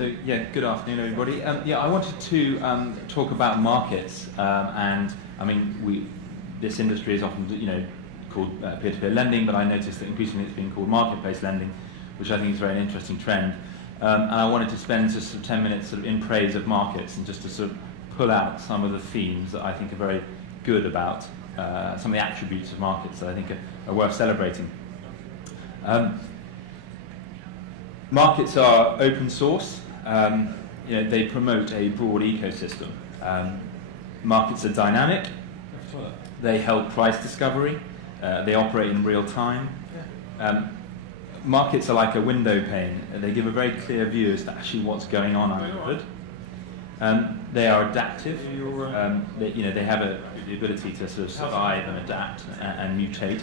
So yeah, good afternoon, everybody. Yeah, I wanted to talk about markets, and I mean, this industry is often, called peer-to-peer lending, but I noticed that increasingly it's being called marketplace lending, which I think is a very interesting trend. And I wanted to spend just sort of 10 minutes sort of in praise of markets and just to sort of pull out some of the themes that I think are very good about some of the attributes of markets that I think are worth celebrating. Markets are open source. They promote a broad ecosystem. Markets are dynamic. They help price discovery. They operate in real time. Markets are like a window pane. They give a very clear view as to actually what's going on under the hood. They are adaptive. They have the ability to sort of survive and adapt and mutate.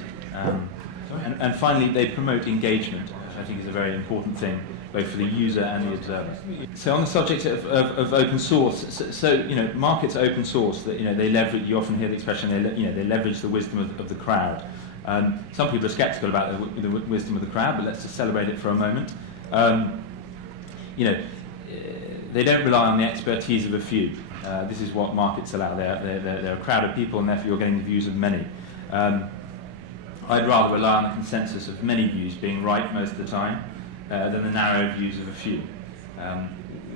And finally, they promote engagement, which I think is a very important thing, both for the user and the observer. So on the subject of open source, markets are open source. That they leverage. You often hear the expression they leverage the wisdom of the crowd. Some people are sceptical about the wisdom of the crowd, but let's just celebrate it for a moment. They don't rely on the expertise of a few. This is what markets allow. They're a crowd of people, and therefore you're getting the views of many. I'd rather rely on the consensus of many views being right most of the time than the narrow views of a few.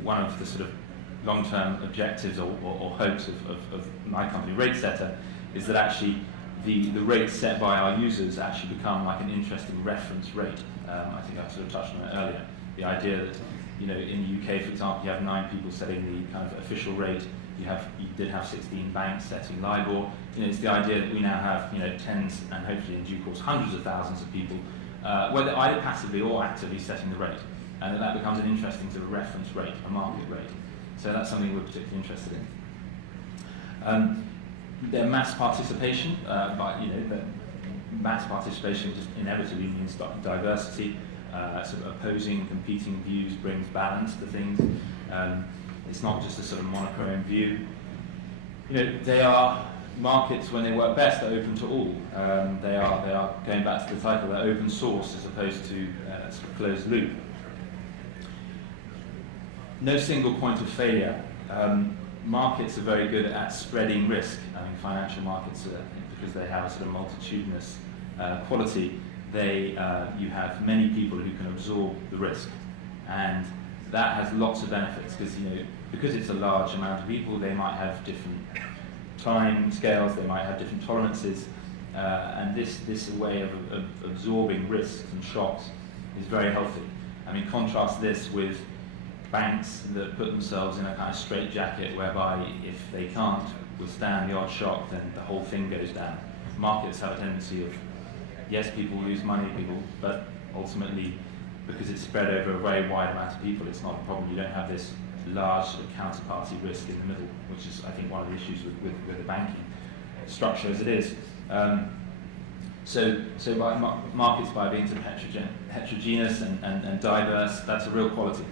One of the sort of long-term objectives or hopes of my company, RateSetter, is that actually the rates set by our users actually become like an interesting reference rate. I think I sort of touched on it earlier. The idea that in the UK, for example, you have 9 people setting the kind of official rate. You did have 16 banks setting LIBOR. It's the idea that we now have tens and hopefully in due course hundreds of thousands of people, whether either passively or actively setting the rate, and that becomes an interesting sort of reference rate, a market rate. So that's something we're particularly interested in. Their mass participation, but mass participation just inevitably means diversity. Sort of opposing, competing views brings balance to things. It's not just a sort of monochrome view. They are markets when they work best are open to all. They are going back to the title. They're open source as opposed to sort of closed loop. No single point of failure. Markets are very good at spreading risk. I mean, financial markets because they have a sort of multitudinous quality. You have many people who can absorb the risk, and that has lots of benefits because it's a large amount of people. They might have different time scales, they might have different tolerances, and this way of absorbing risks and shocks is very healthy. I mean, contrast this with banks that put themselves in a kind of straitjacket whereby if they can't withstand the odd shock, then the whole thing goes down. Markets have a tendency of, yes, people lose money, but ultimately, because it's spread over a very wide amount of people, it's not a problem. You don't have this large sort of counterparty risk in the middle, which is, I think, one of the issues with the banking structure as it is. So by markets, by being sort of heterogeneous and diverse, that's a real quality.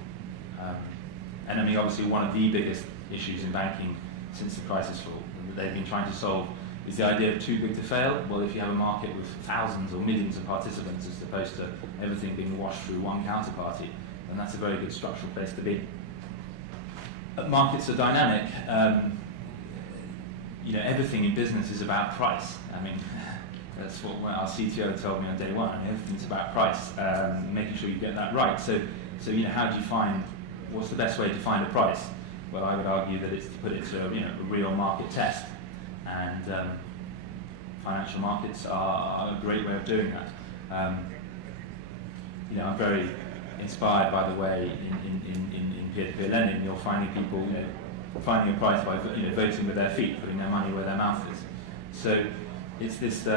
And I mean, obviously, one of the biggest issues in banking since the crisis that they've been trying to solve is the idea of too big to fail. Well, if you have a market with thousands or millions of participants as opposed to everything being washed through one counterparty, then that's a very good structural place to be. Markets are dynamic. Everything in business is about price. I mean, that's what our CTO told me on day one. I mean, everything's about price, making sure you get that right. So how do you find, what's the best way to find a price? Well, I would argue that it's to put it to a real market test. And financial markets are a great way of doing that. I'm very inspired by the way in peer-to-peer lending you're finding people finding a price by voting with their feet, putting their money where their mouth is. So it's this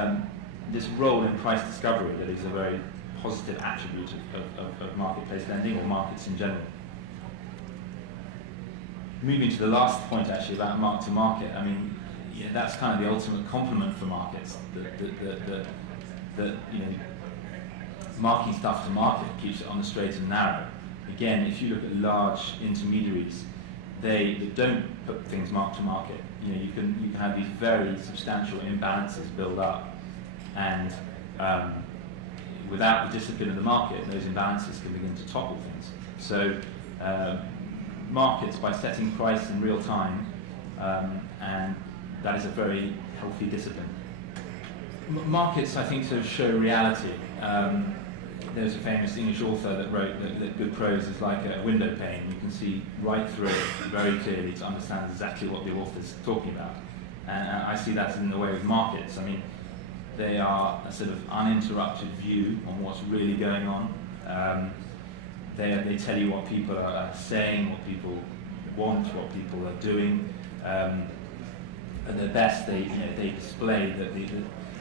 role in price discovery that is a very positive attribute of marketplace lending or markets in general. Moving to the last point actually about mark to market, I mean, that's kind of the ultimate complement for markets. That marking stuff to market keeps it on the straight and narrow. Again, if you look at large intermediaries, they don't put things mark to market. You can have these very substantial imbalances build up, and without the discipline of the market, those imbalances can begin to topple things. So markets by setting price in real time, and that is a very healthy discipline. Markets, I think, sort of show reality. There's a famous English author that wrote that good prose is like a window pane. You can see right through it very clearly to understand exactly what the author's talking about. And I see that in the way of markets. I mean, they are a sort of uninterrupted view on what's really going on. They tell you what people are saying, what people want, what people are doing. At their best, they display that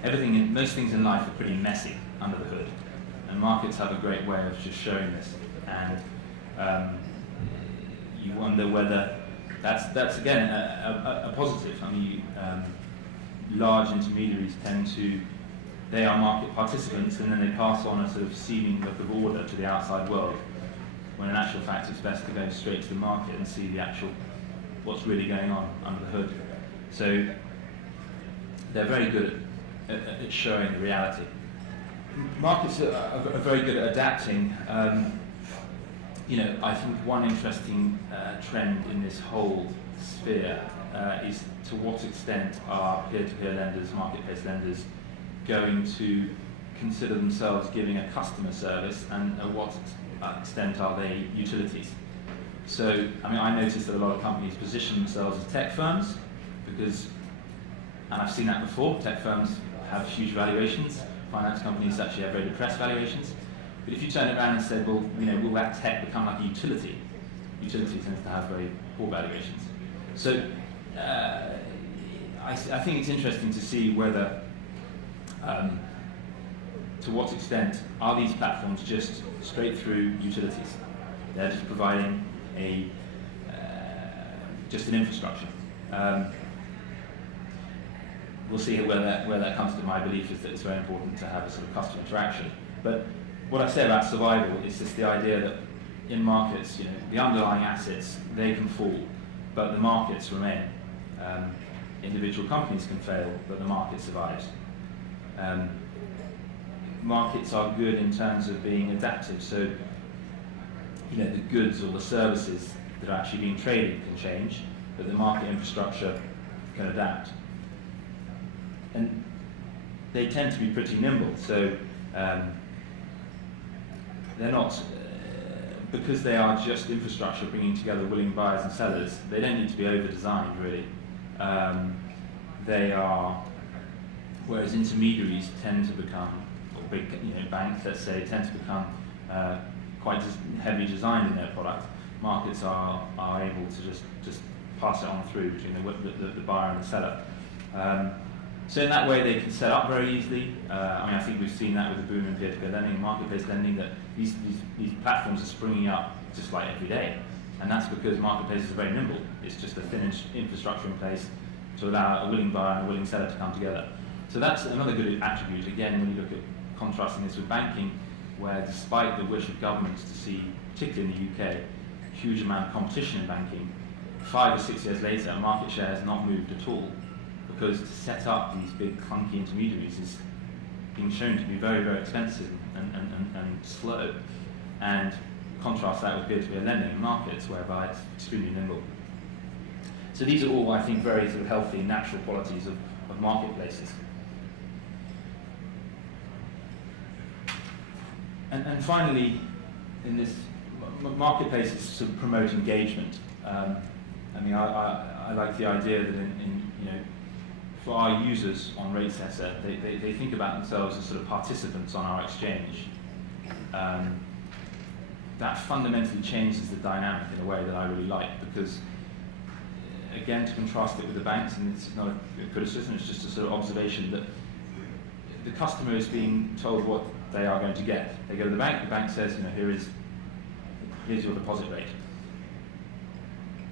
everything, most things in life are pretty messy under the hood. And markets have a great way of just showing this, and you wonder whether that's again a positive. I mean, large intermediaries they are market participants, and then they pass on a sort of seeming look of order to the outside world, when in actual fact it's best to go straight to the market and see what's really going on under the hood. So they're very good at showing the reality. Markets are very good at adapting. I think one interesting trend in this whole sphere is to what extent are peer-to-peer lenders, marketplace lenders, going to consider themselves giving a customer service, and at what extent are they utilities? So, I mean, I noticed that a lot of companies position themselves as tech firms because, and I've seen that before, tech firms have huge valuations. Finance companies actually have very depressed valuations. But if you turn it around and said, well, will that tech become like a utility? Utility tends to have very poor valuations. So I think it's interesting to see whether, to what extent are these platforms just straight through utilities? They're just providing just an infrastructure. We'll see where that comes to. My belief is that it's very important to have a sort of customer interaction. But what I say about survival is just the idea that in markets, the underlying assets, they can fall, but the markets remain. Individual companies can fail, but the market survives. Markets are good in terms of being adaptive, so the goods or the services that are actually being traded can change, but the market infrastructure can adapt. And they tend to be pretty nimble, so they're not, because they are just infrastructure bringing together willing buyers and sellers, they don't need to be over-designed, really. They are, whereas intermediaries tend to become, or big banks, let's say, tend to become quite heavily designed in their product. Markets are able to just pass it on through between the buyer and the seller. So in that way, they can set up very easily. I think we've seen that with the boom in peer-to-peer lending, marketplace lending, that these platforms are springing up just like every day. And that's because marketplaces are very nimble. It's just a thin infrastructure in place to allow a willing buyer and a willing seller to come together. So that's another good attribute. Again, when you look at contrasting this with banking, where despite the wish of governments to see, particularly in the UK, a huge amount of competition in banking, 5 or 6 years later, market share has not moved at all. Because to set up these big clunky intermediaries is being shown to be very, very expensive and slow. And contrast that with peer-to-peer lending markets, whereby it's extremely nimble. So these are all, I think, very sort of healthy, natural qualities of marketplaces. And finally, in this, marketplaces sort of promote engagement. I like the idea that for our users on RateSetter, they think about themselves as sort of participants on our exchange. That fundamentally changes the dynamic in a way that I really like, because, again, to contrast it with the banks, and it's not a criticism, it's just a sort of observation that the customer is being told what they are going to get. They go to the bank says, here's your deposit rate.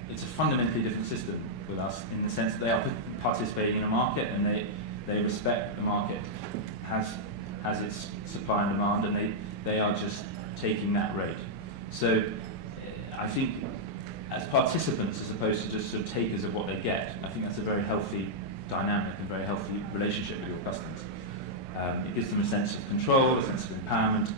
It's a fundamentally different system with us, in the sense that they are participating in a market, and they respect the market has its supply and demand, and they are just taking that rate. So I think as participants, as opposed to just sort of takers of what they get, I think that's a very healthy dynamic and very healthy relationship with your customers. It gives them a sense of control, a sense of empowerment.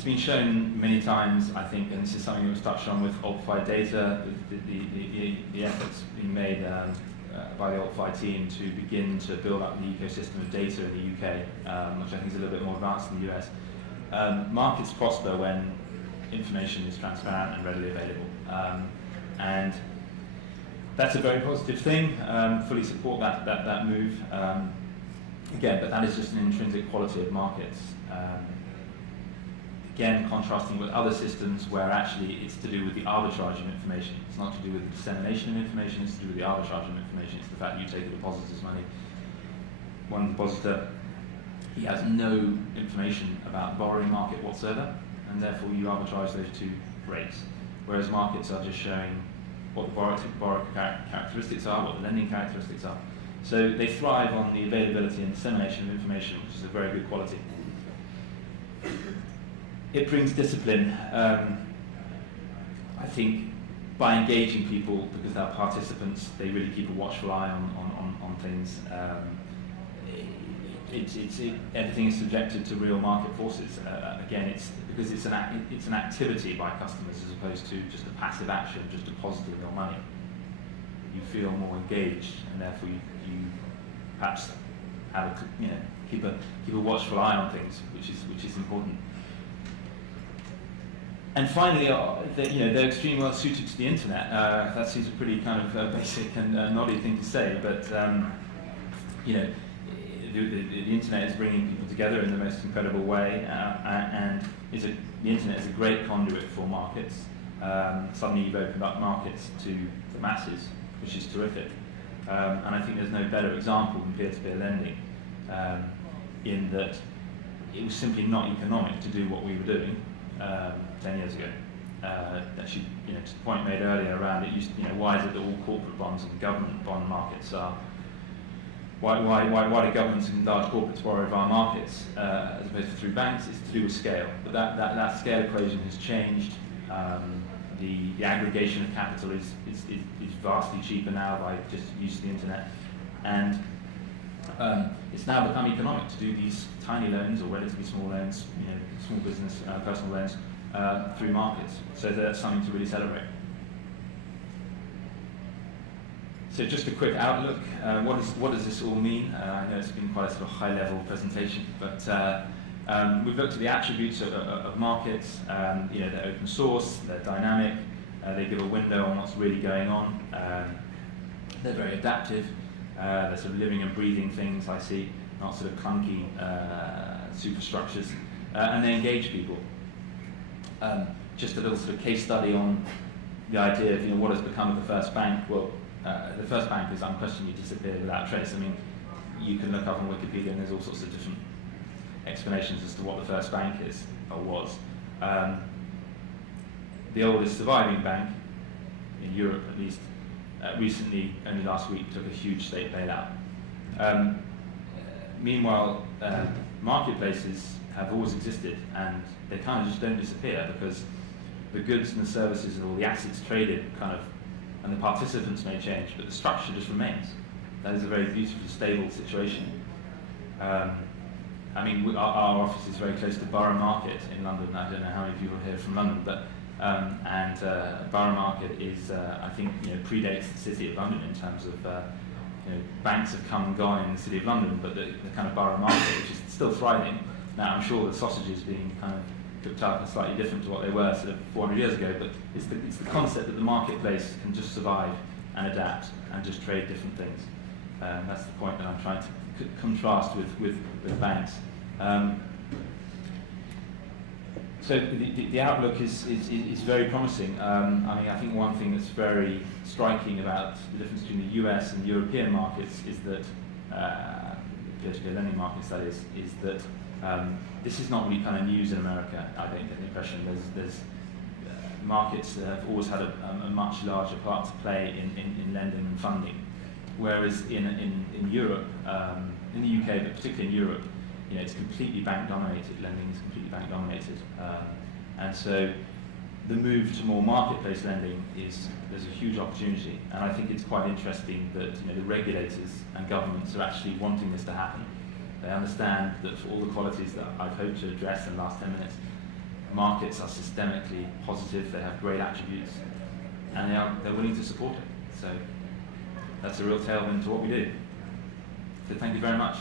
It's been shown many times, I think, and this is something that was touched on with Altfi data, the efforts being made by the Altfi team to begin to build up the ecosystem of data in the UK, which I think is a little bit more advanced in the US. Markets prosper when information is transparent and readily available. And that's a very positive thing. Fully support that move. Again, but that is just an intrinsic quality of markets. Again, contrasting with other systems where actually it's to do with the arbitrage of information. It's not to do with the dissemination of information, it's to do with the arbitrage of information. It's the fact that you take a depositor's money. One depositor, he has no information about the borrowing market whatsoever, and therefore you arbitrage those two rates. Whereas markets are just showing what the borrower characteristics are, what the lending characteristics are. So they thrive on the availability and dissemination of information, which is a very good quality. It brings discipline. I think by engaging people, because they're participants, they really keep a watchful eye on things. Everything is subjected to real market forces. Again, it's because it's an activity by customers as opposed to just a passive action, just depositing your money. You feel more engaged, and therefore you perhaps have keep a watchful eye on things, which is important. And finally, they're extremely well suited to the internet. That seems a pretty kind of basic and noddy thing to say, but the internet is bringing people together in the most incredible way, and the internet is a great conduit for markets. Suddenly you've opened up markets to the masses, which is terrific. And I think there's no better example than peer-to-peer lending, in that it was simply not economic to do what we were doing 10 years ago. Actually, to the point made earlier around it, why is it that all corporate bonds and government bond markets are? Why do governments and large corporates borrow via markets as opposed to through banks? It's to do with scale. But that scale equation has changed. The aggregation of capital is vastly cheaper now by just use of the internet, and it's now become economic to do these tiny loans or relatively small loans, small business personal loans through markets. So that's something to really celebrate. So just a quick outlook. What does this all mean? I know it's been quite a sort of high-level presentation, but we've looked at the attributes of markets. They're open source, they're dynamic, they give a window on what's really going on. They're very adaptive. They're sort of living and breathing things, I see, not sort of clunky superstructures. And they engage people. Just a little sort of case study on the idea of what has become of the first bank. Well, the first bank has unquestionably disappeared without trace. I mean, you can look up on Wikipedia and there's all sorts of different explanations as to what the first bank is, or was. The oldest surviving bank, in Europe at least, recently, only last week, took a huge state bailout. Meanwhile, marketplaces have always existed, and they kind of just don't disappear because the goods and the services and all the assets traded and the participants may change, but the structure just remains. That is a very beautiful, stable situation. Our office is very close to Borough Market in London. I don't know how many people are here from London, but Borough Market is, I think, predates the City of London in terms of, banks have come and gone in the City of London, but the kind of Borough Market, which is still thriving. Now, I'm sure the sausages being kind of cooked up are slightly different to what they were sort of 400 years ago, but it's the concept that the marketplace can just survive and adapt and just trade different things. That's the point that I'm trying to contrast with banks. So the outlook is very promising. I think one thing that's very striking about the difference between the US and European markets is that peer-to-peer lending markets, that is that this is not really kind of news in America. I don't get the impression there's markets that have always had a much larger part to play in lending and funding, whereas in Europe, in the UK, but particularly in Europe, it's completely bank-dominated. Lending is completely bank-dominated, and so the move to more marketplace lending there's a huge opportunity, and I think it's quite interesting that the regulators and governments are actually wanting this to happen. They understand that for all the qualities that I've hoped to address in the last 10 minutes, markets are systemically positive, they have great attributes, and they're willing to support it. So that's a real tailwind to what we do. So thank you very much.